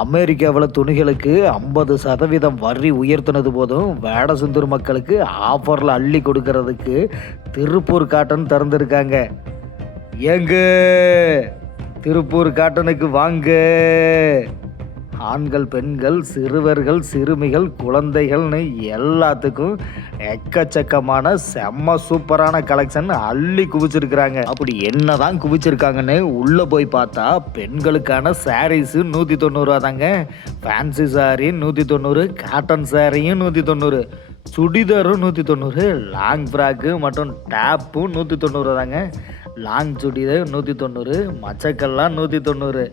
அமெரிக்காவில் துணிகளுக்கு 50% வரி உயர்த்தினது போதும் வேடசந்தூர் மக்களுக்கு ஆஃபரில் அள்ளி கொடுக்கறதுக்கு திருப்பூர் காட்டன் திறந்துருக்காங்க. ஏங்க திருப்பூர் காட்டனுக்கு வாங்க. ஆண்கள், பெண்கள், சிறுவர்கள், சிறுமிகள், குழந்தைகள்னு எல்லாத்துக்கும் எக்கச்சக்கமான செம்ம சூப்பரான கலெக்ஷன் அள்ளி குவிச்சிருக்கிறாங்க. அப்படி என்னதான் குவிச்சிருக்காங்கன்னு உள்ளே போய் பார்த்தா பெண்களுக்கான சாரீஸு 190 ரூபா தாங்க. ஃபேன்சி சாரீ 190, காட்டன் சாரியும் 190, சுடிதாரும் 190, லாங் ஃப்ராக்கு மற்றும் டேப்பும் 190 தாங்க. லாங் சுடிதார் 190, மச்சக்கல்லாம் 190,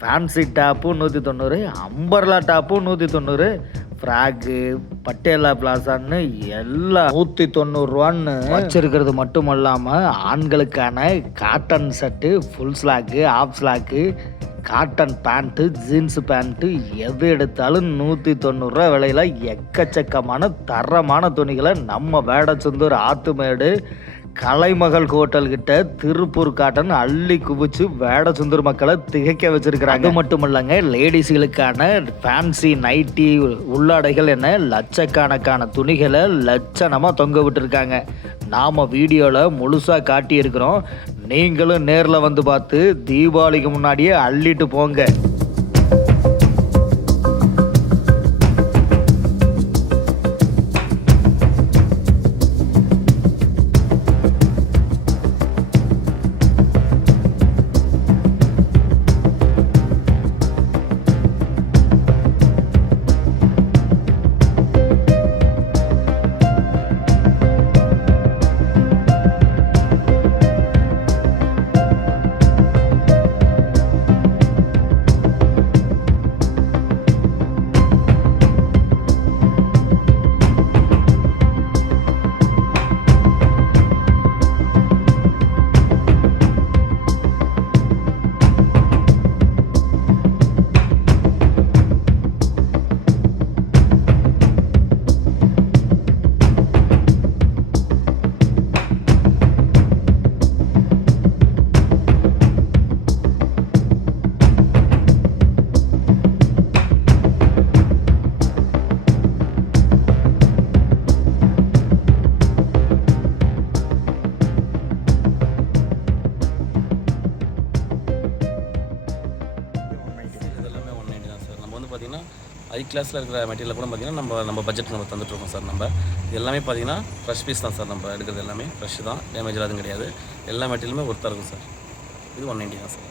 ஃபேன்சி டாப்பும் 190, அம்பர்லா டாப்பும் 190, ஃப்ராக்கு, பட்டேலா பிளாசான்னு எல்லாம் 190 ரூபான்னு வச்சிருக்கிறது மட்டும் இல்லாமல் ஆண்களுக்கான cotton shirt, full slack, half slack, cotton pant, jeans pant எது எடுத்தாலும் 190 ரூபா விலையில் எக்கச்சக்கமான தரமான துணிகளை நம்ம வேடச்சந்தூர் ஆத்துமேடு கலைமகள் ஹோட்டல்கிட்ட திருப்பூர் காட்டன் அள்ளி குவிச்சு வேடசுந்தர் மக்களை திகைக்க வச்சிருக்கிறாங்க. அது மட்டும் இல்லைங்க, லேடிஸ்களுக்கான ஃபேன்சி நைட்டி, உள்ளாடைகள் என லட்சக்கணக்கான துணிகளை லட்சணமாக தொங்க விட்டுருக்காங்க. நாம் வீடியோவில் முழுசாக காட்டியிருக்கிறோம். நீங்களும் நேரில் வந்து பார்த்து தீபாவளிக்கு முன்னாடியே அள்ளிட்டு போங்க. பார்த்திங்கன்னா ஹை கிளாஸில் இருக்கிற மெட்டீரியல் கூட பார்த்திங்கன்னா நம்ம பட்ஜெட் நம்ம தந்துட்டுருக்கோம் சார். நம்ம எல்லாமே பார்த்திங்கன்னா ஃப்ரெஷ் பீஸ் தான் சார். நம்ம எடுக்கிறது எல்லாமே ஃப்ரெஷ் தான், டேமேஜ் அதுவும் கிடையாது. எல்லா மெட்டீரியலுமே ஒர்த்தாக இருக்கும் சார். இது 190 தான் சார்.